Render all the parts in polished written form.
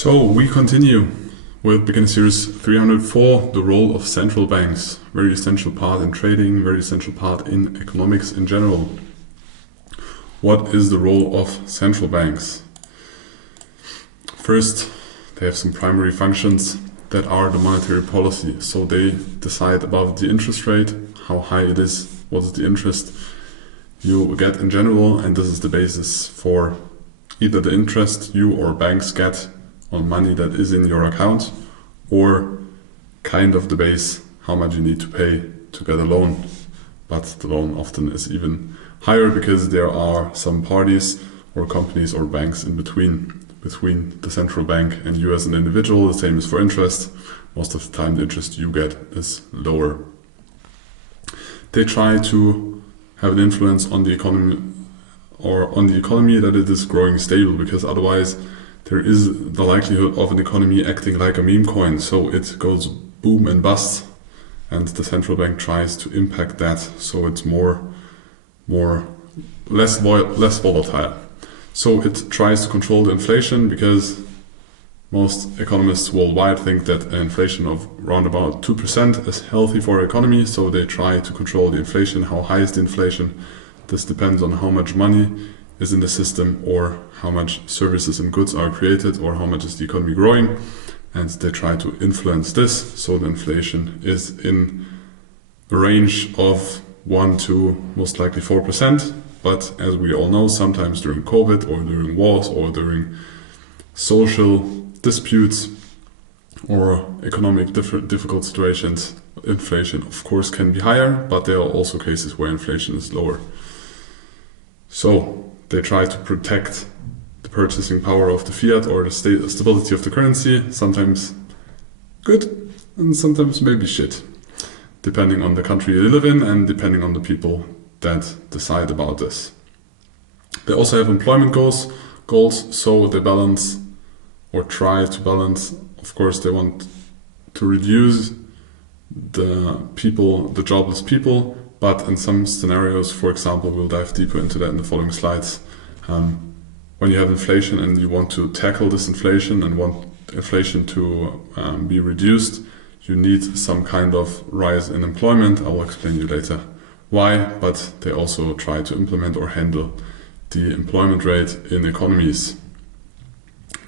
So we continue with beginner series 304, the role of central banks. Very essential part in trading, very essential part in economics in general. What is the role of central banks? First, they have some primary functions that are the monetary policy. So they decide about the interest rate, how high it is, what is the interest you get in general, and this is the basis for either the interest you or banks get on money that is in your account, or kind of the base how much you need to pay to get a loan. But the loan often is even higher because there are some parties or companies or banks in between the central bank and you as an individual. The same is for interest. Most of the time the interest you get is lower. They try to have an influence on the economy, or on the economy that it is growing stable, because otherwise there is the likelihood of an economy acting like a meme coin, so it goes boom and bust, and the central bank tries to impact that so it's less volatile. So it tries to control the inflation, because most economists worldwide think that an inflation of around about 2% is healthy for our economy, so they try to control the inflation. How high is the inflation? This depends on how much money is in the system, or how much services and goods are created, or how much is the economy growing, and they try to influence this so the inflation is in a range of 1 to most likely 4%. But as we all know, sometimes during COVID or during wars or during social disputes or economic difficult situations, inflation of course can be higher, but there are also cases where inflation is lower. So they try to protect the purchasing power of the fiat or the stability of the currency, sometimes good and sometimes maybe shit, depending on the country you live in and depending on the people that decide about this. They also have employment goals, so they balance or try to balance. Of course, they want to reduce the jobless people, but in some scenarios, for example, we'll dive deeper into that in the following slides. When you have inflation and you want to tackle this inflation and want inflation to be reduced, you need some kind of rise in employment. I will explain you later why, but they also try to implement or handle the employment rate in economies.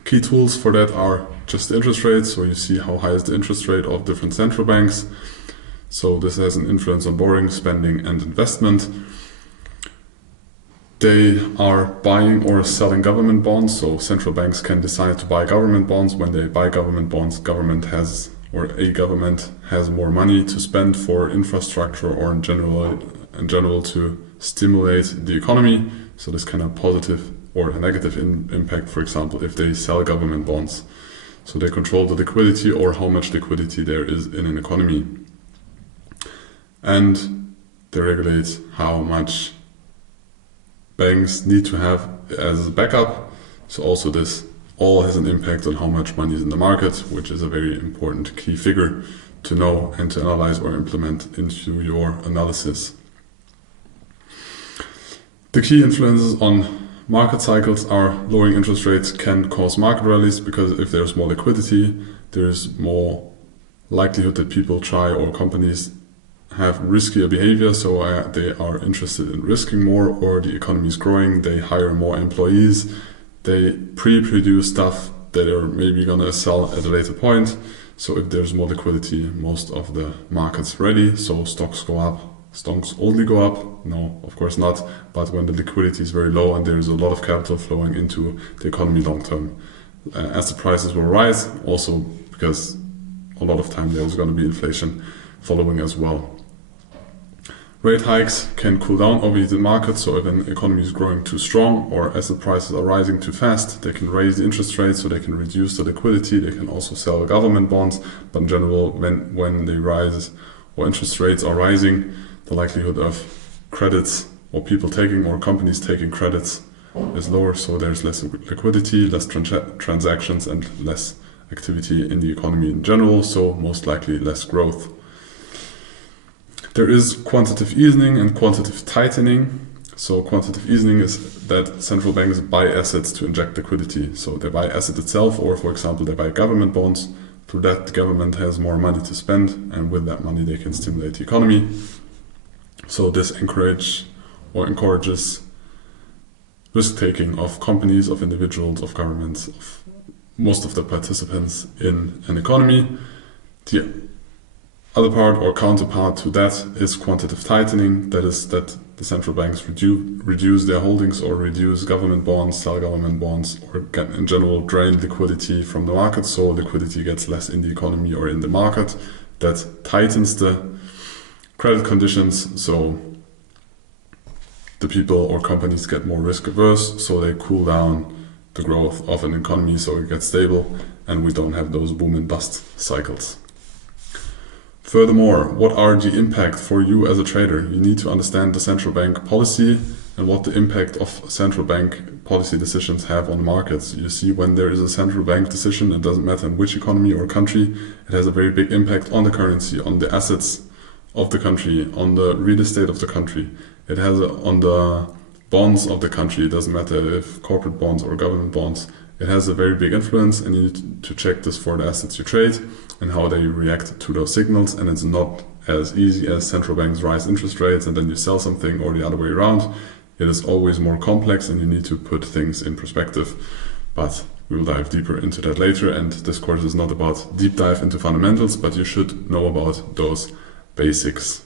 Key tools for that are just the interest rate. So you see how high is the interest rate of different central banks. So this has an influence on borrowing, spending, and investment. They are buying or selling government bonds. So central banks can decide to buy government bonds. When they buy government bonds, a government has more money to spend for infrastructure or in general to stimulate the economy. So this can have positive or a negative impact, for example, if they sell government bonds. So they control the liquidity or how much liquidity there is in an economy. And they regulate how much banks need to have as a backup. So also this all has an impact on how much money is in the market, which is a very important key figure to know and to analyze or implement into your analysis. The key influences on market cycles are lowering interest rates can cause market rallies, because if there's more liquidity, there's more likelihood that people try or companies have riskier behavior, so they are interested in risking more, or the economy is growing, they hire more employees, they pre-produce stuff that are maybe gonna sell at a later point. So if there's more liquidity, most of the market's ready, so stocks go up. Stocks only go up? No, of course not. But when the liquidity is very low and there's a lot of capital flowing into the economy long term, as the prices will rise, also because a lot of time there's going to be inflation following as well. Rate hikes can cool down overheated markets, so if an economy is growing too strong or asset prices are rising too fast, they can raise the interest rates so they can reduce the liquidity. They can also sell government bonds, but in general, when they rise or interest rates are rising, the likelihood of credits or people taking or companies taking credits is lower, so there's less liquidity, less transactions, and less activity in the economy in general, so most likely less growth. There is quantitative easing and quantitative tightening. So quantitative easing is that central banks buy assets to inject liquidity. So they buy asset itself, or for example, they buy government bonds. Through that, the government has more money to spend, and with that money, they can stimulate the economy. So this encourages risk-taking of companies, of individuals, of governments, of most of the participants in an economy. The other part or counterpart to that is quantitative tightening. That is that the central banks reduce their holdings or reduce government bonds, sell government bonds, or in general drain liquidity from the market, so liquidity gets less in the economy or in the market. That tightens the credit conditions, so the people or companies get more risk averse, so they cool down the growth of an economy so it gets stable and we don't have those boom and bust cycles. Furthermore, what are the impact for you as a trader? You need to understand the central bank policy and what the impact of central bank policy decisions have on markets. You see, when there is a central bank decision, it doesn't matter in which economy or country, it has a very big impact on the currency, on the assets of the country, on the real estate of the country. It has on the bonds of the country. It doesn't matter if corporate bonds or government bonds. It has a very big influence, and you need to check this for the assets you trade and how they react to those signals. And it's not as easy as central banks rise interest rates and then you sell something, or the other way around. It is always more complex, and you need to put things in perspective. But we will dive deeper into that later, and this course is not about deep dive into fundamentals, but you should know about those basics.